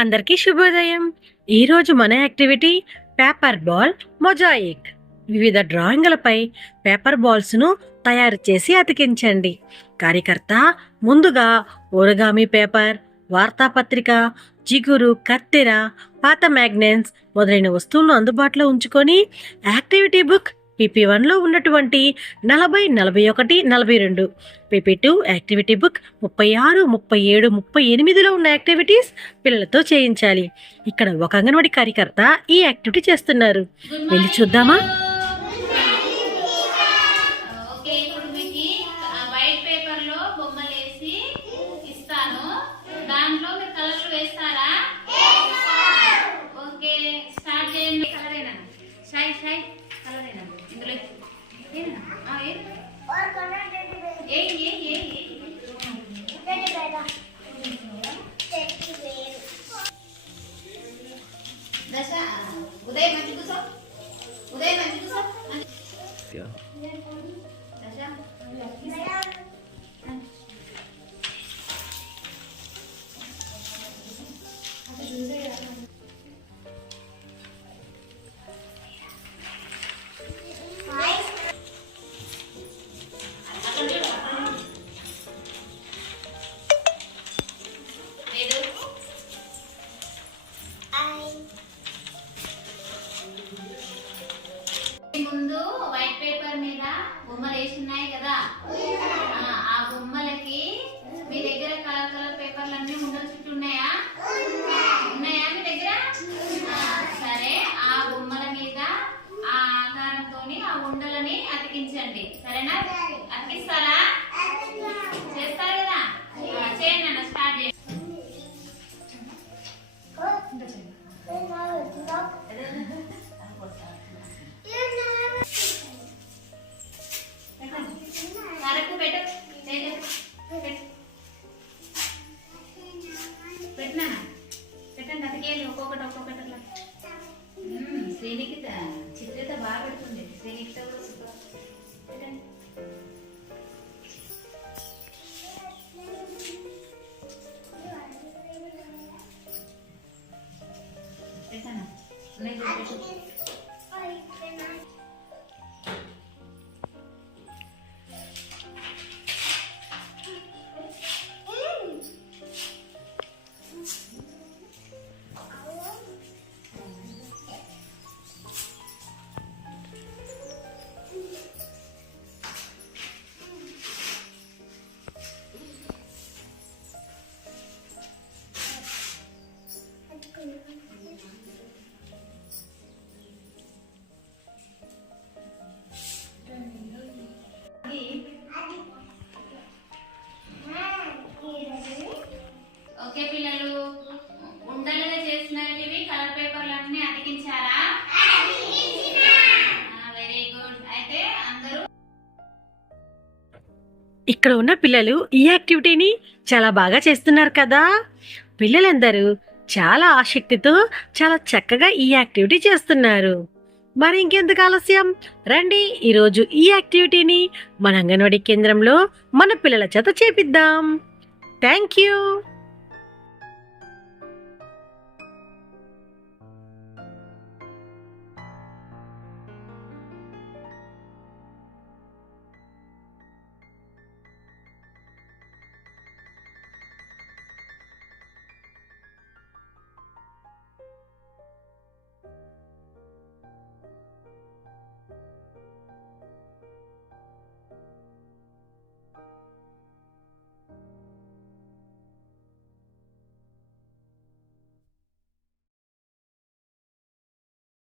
అందరికీ శుభోదయం. ఈరోజు మన యాక్టివిటీ పేపర్ బాల్ మొజాయిక్. వివిధ డ్రాయింగ్లపై పేపర్ బాల్స్ను తయారు చేసి అతికించండి. కార్యకర్త ముందుగా ఓరిగామి పేపర్, వార్తాపత్రిక, జిగురు, కత్తెర, పాత మ్యాగ్నెట్స్ మొదలైన వస్తువులను అందుబాటులో ఉంచుకొని యాక్టివిటీ బుక్ PP1లో ఉన్నటువంటి 40, 41, 42, PP2 యాక్టివిటీ బుక్ 36, 37, 38లో ఉన్న యాక్టివిటీస్ పిల్లలతో చేయించాలి. ఇక్కడ ఒక అంగన్వాడీ కార్యకర్త ఈ యాక్టివిటీ చేస్తున్నారు. వెళ్ళి చూద్దామా? उदय मंजू कुसो उदय मंजू कुसो क्या दशा ముందు వైట్ పేపర్ మీద బొమ్మలు వేసి ఉన్నాయి కదా, ఆ బొమ్మలకి మీ దగ్గర కలర్ కలర్ పేపర్లు అన్ని ఉండల చుట్టూ ఉన్నాయా ఉన్నాయా మీ దగ్గర? సరే, ఆ బొమ్మల మీద ఆ ఆకారంతో ఆ ఉండలని అతికించండి. సరేనా? అతికిస్తారా? చేస్తారు కదా? చేయండి అన్న, స్టార్ట్ చేయండి. పెట్టండి, అతికేయాలి ఒక్కొక్కటి ఒక్కొక్కటి. అట్లా శ్రీనికిత చిత్రత బాగా పెడుతుంది. శ్రీనికిత పెట్టండి. పెట్టానా? ఓకే పిల్లలు, ఉండలుగా చేసినవి కలర్ పేపర్లు అన్ని అతికించారా? Very good. అయితే అందరూ ఇక్కడ ఉన్న పిల్లలు ఈ యాక్టివిటీని చాలా బాగా చేస్తున్నారు కదా. పిల్లలందరూ చాలా ఆసక్తితో చాలా చక్కగా ఈ యాక్టివిటీ చేస్తున్నారు. మరి ఇంకెందుకు ఆలస్యం, రండి ఈరోజు ఈ యాక్టివిటీని మన అంగన్వాడీ కేంద్రంలో మన పిల్లల చేత చేపిద్దాం. Thank you.